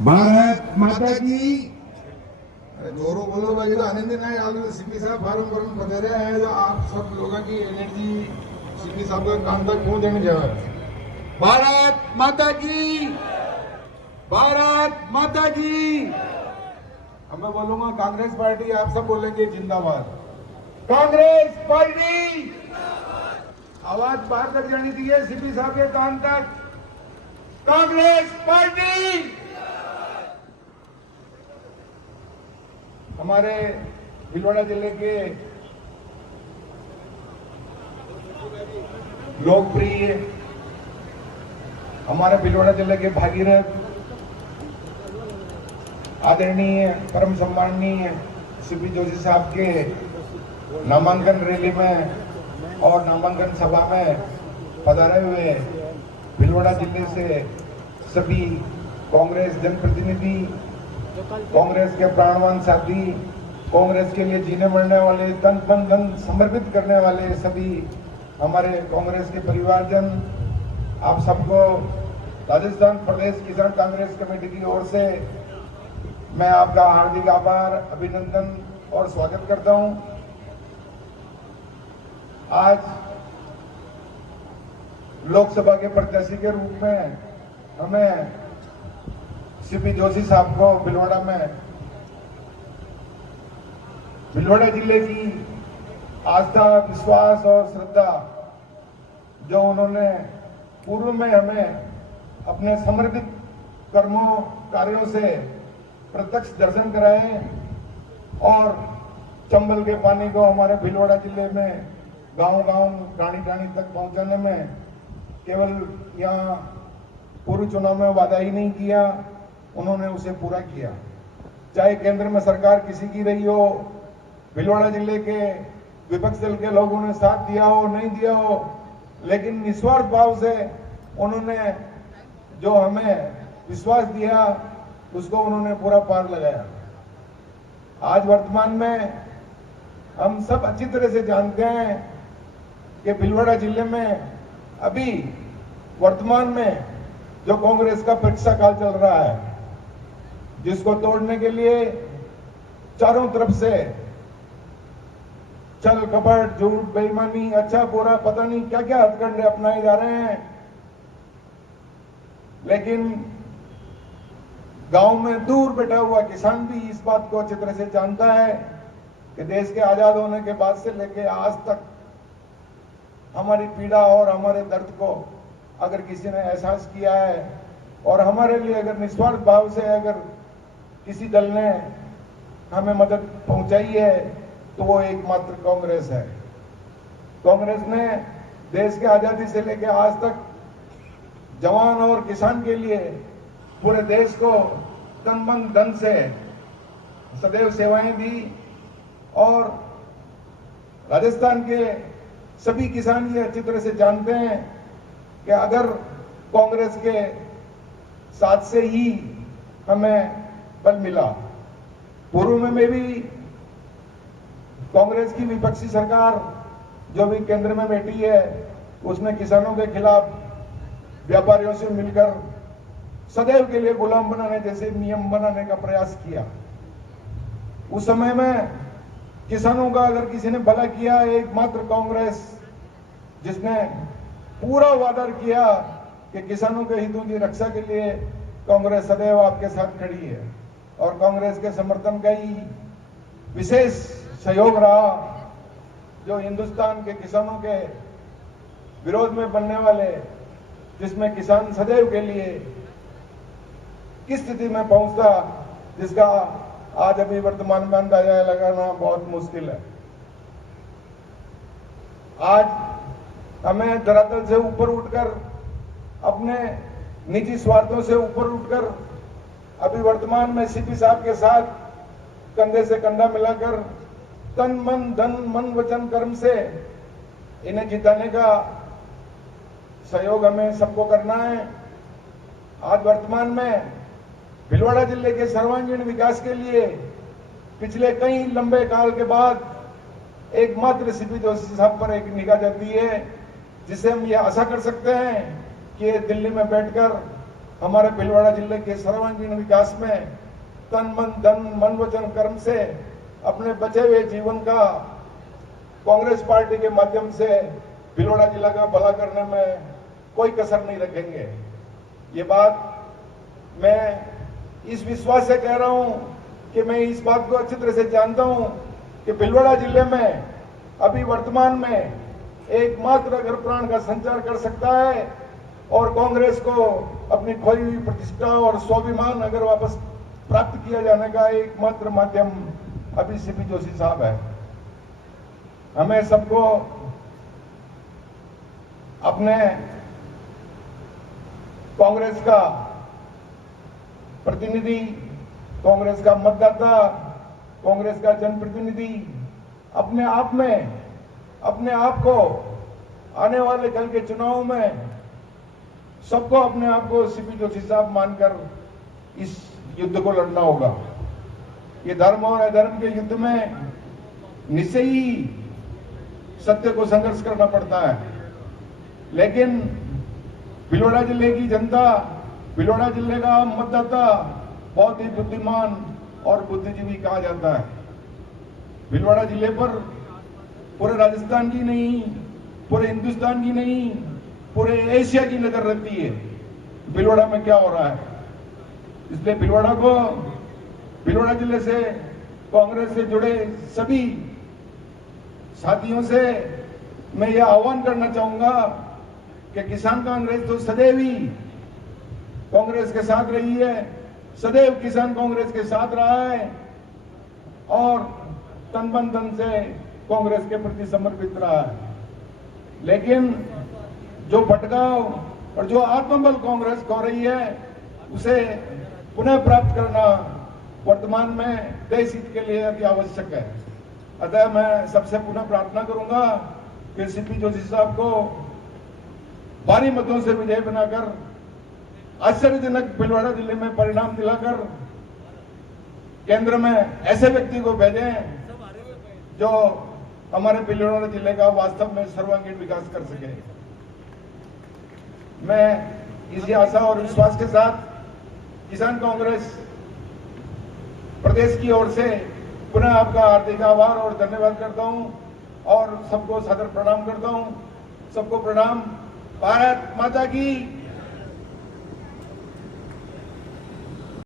भारत माता की। अरे जोरों बोलो भाई, तो आनंद नहीं आया। सीपी साहब फार्म फॉर्म बता रहे हैं जो आप सब लोगों की एनर्जी सीपी साहब के कान तक पहुंचने जा रहा है। भारत माता की। भारत माता की। अब मैं बोलूंगा कांग्रेस पार्टी, आप सब बोलेंगे जिंदाबाद। कांग्रेस पार्टी। आवाज बाहर तक जानी चाहिए सीपी साहब के कान तक। कांग्रेस पार्टी। हमारे भीलवाड़ा जिले के लोकप्रिय, हमारे भीलवाड़ा जिले के भागीरथ, आदरणीय परम सम्माननीय सीपी जोशी साहब के नामांकन रैली में और नामांकन सभा में पधारे हुए भीलवाड़ा जिले से सभी कांग्रेस जनप्रतिनिधि, कांग्रेस के प्राणवान साथी, कांग्रेस के लिए जीने मरने वाले, तन मन धन समर्पित करने वाले सभी हमारे कांग्रेस के परिवारजन, आप सबको राजस्थान प्रदेश किसान कांग्रेस कमेटी की ओर से मैं आपका हार्दिक आभार, अभिनंदन और स्वागत करता हूं। आज लोकसभा के प्रत्याशी के रूप में हमें सीपी जोशी साहब को भीलवाड़ा जिले की आस्था, विश्वास और श्रद्धा जो उन्होंने पूर्व में हमें अपने समर्पित कर्मों कार्यों से प्रत्यक्ष दर्शन कराए और चंबल के पानी को हमारे भीलवाड़ा जिले में गांव-गांव, टाणी-टाणी तक पहुंचाने में केवल यहाँ पूर्व चुनाव में वादा ही नहीं किया, उन्होंने उसे पूरा किया। चाहे केंद्र में सरकार किसी की रही हो, भीलवाड़ा जिले के विपक्ष दल के लोगों ने साथ दिया हो, नहीं दिया हो, लेकिन निस्वार्थ भाव से उन्होंने जो हमें विश्वास दिया उसको उन्होंने पूरा पार लगाया। आज वर्तमान में हम सब अच्छी तरह से जानते हैं कि भीलवाड़ा जिले में अभी वर्तमान में जो कांग्रेस का परीक्षा काल चल रहा है, जिसको तोड़ने के लिए चारों तरफ से छल कपट, झूठ, बेईमानी, अच्छा बुरा, पता नहीं क्या क्या हथकंडे अपनाए जा रहे हैं। लेकिन गांव में दूर बैठा हुआ किसान भी इस बात को अच्छी तरह से जानता है कि देश के आजाद होने के बाद से लेके आज तक हमारी पीड़ा और हमारे दर्द को अगर किसी ने एहसास किया है और हमारे लिए अगर निस्वार्थ भाव से अगर किसी दल ने हमें मदद पहुंचाई है तो वो एकमात्र कांग्रेस है। कांग्रेस ने देश के आजादी से लेकर आज तक जवान और किसान के लिए पूरे देश को तन मन धन से सदैव सेवाएं दी और राजस्थान के सभी किसान ये अच्छी तरह से जानते हैं कि अगर कांग्रेस के साथ से ही हमें बल मिला। पूर्व में भी कांग्रेस की विपक्षी सरकार जो भी केंद्र में बैठी है उसने किसानों के खिलाफ व्यापारियों से मिलकर सदैव के लिए गुलाम बनाने जैसे नियम बनाने का प्रयास किया। उस समय में किसानों का अगर किसी ने भला किया, एकमात्र कांग्रेस जिसने पूरा वादा किया कि किसानों के हितों की रक्षा के लिए कांग्रेस सदैव आपके साथ खड़ी है और कांग्रेस के समर्थन का ही विशेष सहयोग रहा जो हिंदुस्तान के किसानों के विरोध में बनने वाले, जिसमें किसान सदैव के लिए किस स्थिति में पहुंचता जिसका आज अभी वर्तमान में अंदाजा लगाना बहुत मुश्किल है। आज हमें धरातल से ऊपर उठकर, अपने निजी स्वार्थों से ऊपर उठकर अभी वर्तमान में सीपी साहब के साथ कंधे से कंधा मिलाकर तन मन धन मन वचन कर्म से इन्हें जिताने का सहयोग हमें सबको करना है। आज वर्तमान में भीलवाड़ा जिले के सर्वांगीण विकास के लिए पिछले कई लंबे काल के बाद एकमात्र सीपी जोशी साहब पर एक निगाह जाती है, जिससे हम ये आशा कर सकते हैं कि दिल्ली में बैठकर हमारे भीलवाड़ा जिले के सर्वांगीण विकास में तन मन धन मन वचन कर्म से अपने बचे हुए जीवन का कांग्रेस पार्टी के माध्यम से भीलवाड़ा जिला का भला करने में कोई कसर नहीं रखेंगे। ये बात मैं इस विश्वास से कह रहा हूं कि मैं इस बात को अच्छी तरह से जानता हूं कि भीलवाड़ा जिले में अभी वर्तमान में एकमात्र अगर प्राण का संचार कर सकता है और कांग्रेस को अपनी खोई हुई प्रतिष्ठा और स्वाभिमान अगर वापस प्राप्त किया जाने का एकमात्र माध्यम अभी सीपी जोशी साहब है। हमें सबको अपने कांग्रेस का प्रतिनिधि, कांग्रेस का मतदाता, कांग्रेस का जनप्रतिनिधि अपने आप को आने वाले कल के चुनाव में सबको अपने आप को सीपी जोशी साहब मानकर इस युद्ध को लड़ना होगा। ये धर्म और अधर्म के युद्ध में निश्चय ही सत्य को संघर्ष करना पड़ता है, लेकिन भीलवाड़ा जिले की जनता, भीलवाड़ा जिले का मतदाता बहुत ही बुद्धिमान और बुद्धिजीवी कहा जाता है। भीलवाड़ा जिले पर पूरे राजस्थान की नहीं, पूरे हिंदुस्तान की नहीं, पूरे एशिया की नजर रहती है भीलवाड़ा में क्या हो रहा है। इसलिए भीलवाड़ा जिले से कांग्रेस से जुड़े सभी साथियों से मैं यह आह्वान करना चाहूंगा कि किसान कांग्रेस तो सदैव ही कांग्रेस के साथ रही है, सदैव किसान कांग्रेस के साथ रहा है और तन मन धन से कांग्रेस के प्रति समर्पित रहा है। लेकिन जो भटकाव और जो आत्मबल कांग्रेस खो रही है उसे पुनः प्राप्त करना वर्तमान में देश हित के लिए अति आवश्यक है। अतः मैं सबसे पुनः प्रार्थना करूंगा कि सीपी जोशी साहब को भारी मतों से विजय बनाकर आश्चर्यजनक भीलवाड़ा जिले में परिणाम दिलाकर केंद्र में ऐसे व्यक्ति को भेजें जो हमारे भीलवाड़ा जिले का वास्तव में सर्वांगीण विकास कर सके। मैं इसी आशा और विश्वास के साथ किसान कांग्रेस प्रदेश की ओर से पुनः आपका हार्दिक आभार और धन्यवाद करता हूं और सबको सादर प्रणाम करता हूं। सबको प्रणाम। भारत माता की